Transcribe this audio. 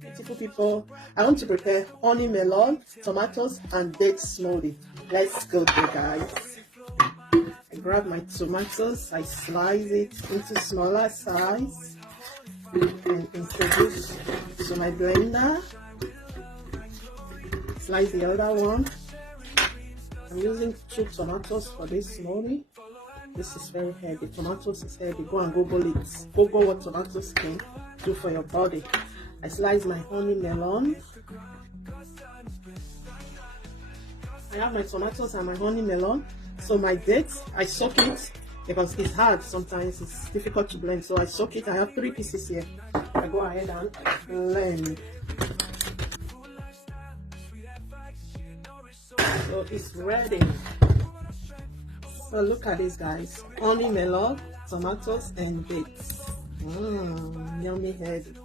Beautiful people, I want to prepare honey melon, tomatoes, and date smoothie. Let's go there, guys. I grab my tomatoes, I slice it into smaller size and introduce to my blender. Slice the other one. I'm using 2 tomatoes for this smoothie. This is very heavy. Tomatoes is heavy. Go and Google it. Google what tomatoes can do for your body. I slice my honey melon. I have my tomatoes and my honey melon. So my dates, I soak it because it's hard. Sometimes it's difficult to blend. So I soak it. I have 3 pieces here. I go ahead and blend. So it's ready. So look at this, guys. Honey melon, tomatoes, and dates. Yummy head.